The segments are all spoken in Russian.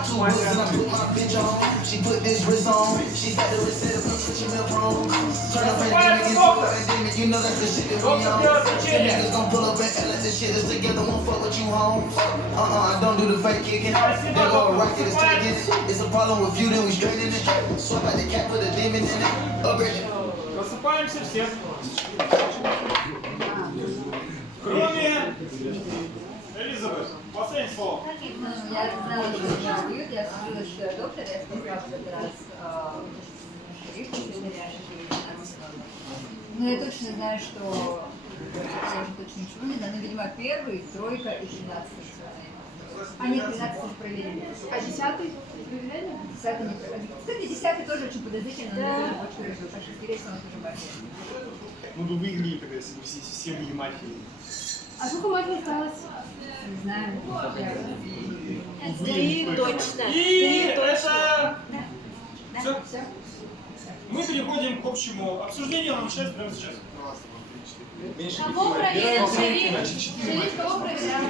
Two hoods and I put my bitch on. She put this wrist on. She got the receipt of bitch, she milk home. Turn up and demon, you know that's the shit that we on. Them niggas gon' pull up and let this shit is together, won't fuck with you home. Don't do the fake kicking. There go a rocket, it's taking it. It's a problem with you, then we straight in it. Swap out the cat, put a demon in it. Upgrade it. Просыпаемся все. Кроме Элизабет. Последнее слово. Я знала, что меня убьют, я слышала, что я доктор, я сказала в этот раз шериф, секретаря, но я точно знаю, что я уже точно ничего не знаю, но, видимо, первый, тройка и 13. А нет, 13 уже проверили. А 10-й проверяли? 10-й не проверили. Кстати, 10-й тоже очень подозрительно, но я тоже очень люблю, так что, скорее всего, он тоже барьер. Ну, вы выиграли, когда все были мафии. А сколько мафий осталось? Не знаю. 3 точно. И это... Да, все. Мы переходим к общему обсуждению, оно начинается прямо сейчас. Кого проверил шериф? Шериф кого проверял?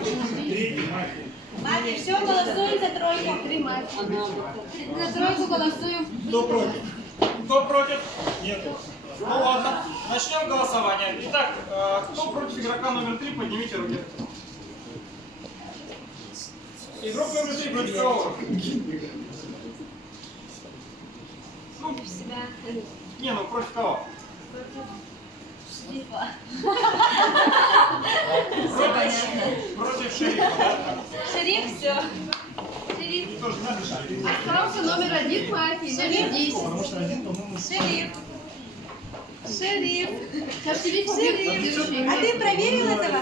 Мафия, все, голосуем за тройку. 3 мафии. За тройку голосуем. Кто против? Кто против? Нет. Ну ладно, начнем голосование. Итак, кто против игрока номер 3, поднимите руки. Игрок номер 3 против кого? Ну, Себя. не, ну против кого? Шерифа. Против шерифа, да? Шериф, все. Шериф. Тоже надо шериф. Остался номер 1 мафии, номер 10. Потому что один, по-моему, Шериф. Шериф. Сейчас шериф следующий. А ты проверил этого?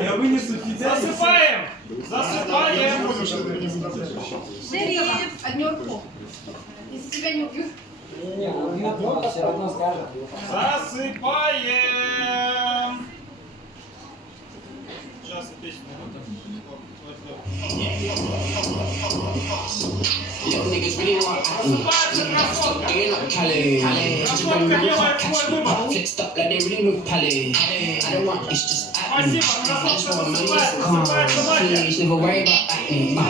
я вынесу тебя. Засыпаем! Засыпаем! Шериф. Однерку. Если тебя не убьют. Все равно скажет. Засыпаем! Сейчас песню. Little niggas really want Засыпается красотка! they like Cali. Красотка делает свой выбор! Flexed up like they really move Pally. I don't want it's just acting. Спасибо, I just красотка want money. засыпает, Come on, засыпается мафия! please never worry about acting. I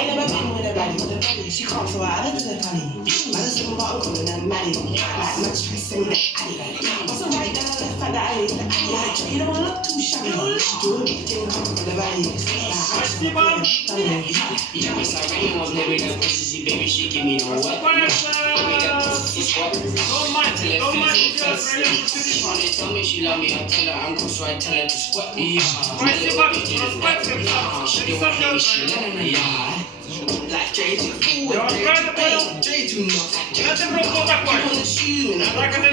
ain't never been with a baddie. She come so I look at the honey. Man, this little bottle calling her Maddie. Like Max trying to send me that Addy. What's the right down the left at the alley? Like, you don't wanna look too shabby. She do everything coming from the valley. Спасибо! Yes, I really want to with the pussy, baby. She give me the what? Засыпается! Дон Мати, Дон Мати делает проверку шерифа! They tell me she love me, I tell her I'm cool, so I tell her to sweat. Спасибо! Просыпается красотка! She Шериф don't сам want me, she делает проверку. letting her yard. Like Jay too cool, Я вас правильно понял? Jay too much. Это ты кто такой? On the shoe, and I Так это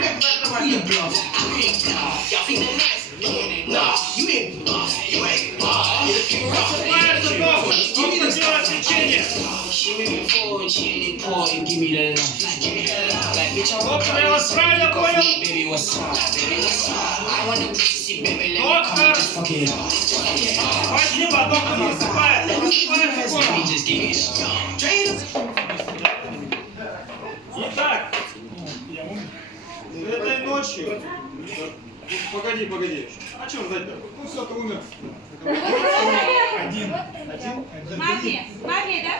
не you bluff. I ain't bluff. Y'all think they're nice? Nah, you ain't bluff. You ain't bluff. You're looking rough. Засыпается доктор! Доктор делает лечение! She moving forward, she ain't important. Give me the love. Give me the love. Like bitch, I want Доктор, я вас правильно понял? baby, what's up? Baby, what's up? I want the pussy, baby, let me come and just fuck it up. Спасибо, доктор засыпает! Засыпается Baby, доктор! just give me the straight up. Итак, этой ночью... Погоди. А что ждать-то? Ну все, ты умер. Один. Мафия. Мафия, да?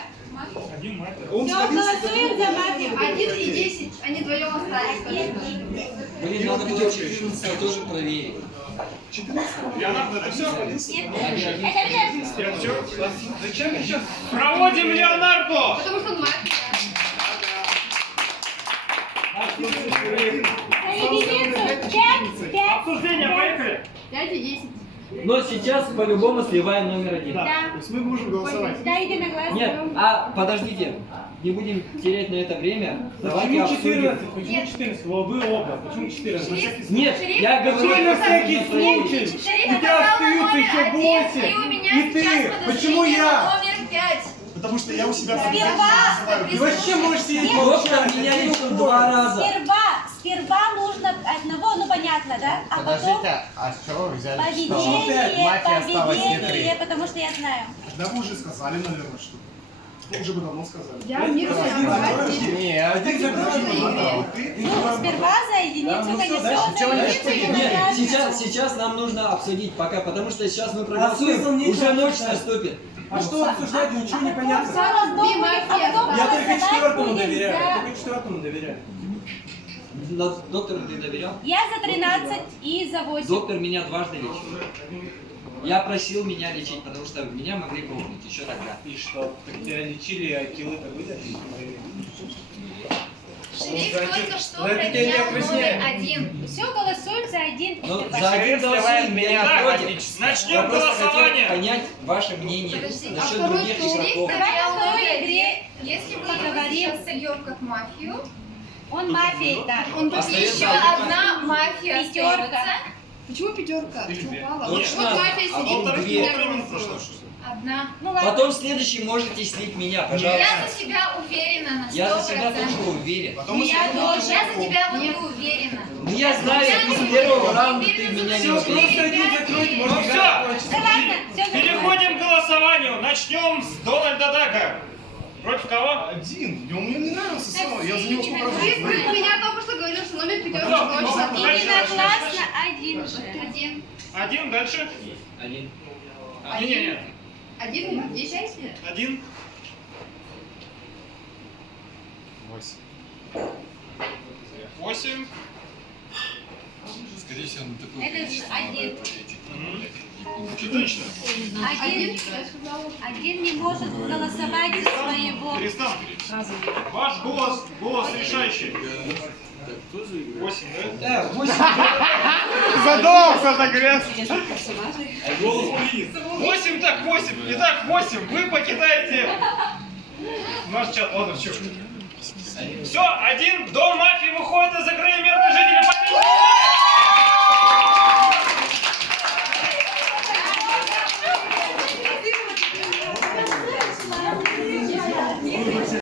Один мать. Все, голосуем за мафию. 1 и 10, они вдвоем остались. Блин, надо было 14 тоже проверить. Леонардо, это все? Это все. Зачем еще? Проводим Леонардо! Потому что он мать. Единицу. 5. Обсуждение, поехали! 5 и 10. Но сейчас по-любому сливаем номер 1. Да. То есть мы можем голосовать. Да, единогласно. Нет, а подождите, не будем терять на это время. Давайте Почему обсудим. 14? Почему 14? Вы оба. Почему 14? Нет, я говорю Почему на всякий на случай? Шериф У тебя остаются еще 8. и у меня И ты. сейчас Почему подозрение я? на номер 5. Потому что я у себя Сперва. Ты вообще можешь сидеть Доктор меня лично 2 раза. Сперва нужно одного, ну понятно, да? А потом а с чего вы взяли, что мафия осталась не поведение, 3? потому что я знаю. Да вы уже сказали, наверное, что. Ну, уже бы давно сказали. Я не знаю. Не, один Ну, сперва за единицу комиссионную. Нет, сейчас нам нужно обсудить пока, потому что сейчас мы проголосуем, уже ночь наступит. А что обсуждать? Ничего не понятно. Я только четвертому доверяю. Доктору ты доверял? Я за 13 и за 8. Доктор меня дважды лечил. Я просил меня лечить, потому что меня могли грохнуть еще тогда. И что? Так тебя лечили, а килы-то выдали? Шериф только что это тебя не проверял объясняет. номер 1. Все голосуют за один. Но Это за один голосует меня Так, против. начнем Я просто хотел голосование. понять ваше мнение Подожди, насчет второй других шериф игроков. проверял Давай номер второй 1. игре Если мы поговорим. его сейчас сольем как мафию, Он мафия, да. он Остается еще одна мафия Пятерка. остается. Почему пятерка? Что упала? Точно. Вот мафия А сидит. вот Полторы две. минуты прошло. Одна. Ну ладно. Потом следующий можете слить меня, Я пожалуйста. за себя уверена на 100%. Я за себя тоже уверен. Я тоже. Я за тебя вот не уверена. Ну я знаю, из первого раунда ты меня не Просто уверен. один закройте, Ну можно все, Да ладно, все переходим к голосованию. Начнем с Дональда Дака. Против кого? Один. Он мне не нравился сам. Я за него сколько раз Ты говорил. меня только что говорил, что номер пятерка Да, точно. да. Именно классно один же. Один. Один, дальше. Один. Не-не-не. Один, 10. Один. 8. Скорее всего, на такой Это же один. Отлично. Один не может голосовать за своего. Перестан. Ваш голос решающий. 8, да? 8. Задумался так резко. Голос принят. 8 так 8. Итак, 8. Вы покидаете наш чат. Ладно, все. Все, один. Дом мафии выходит из игры. Мирные жители победили.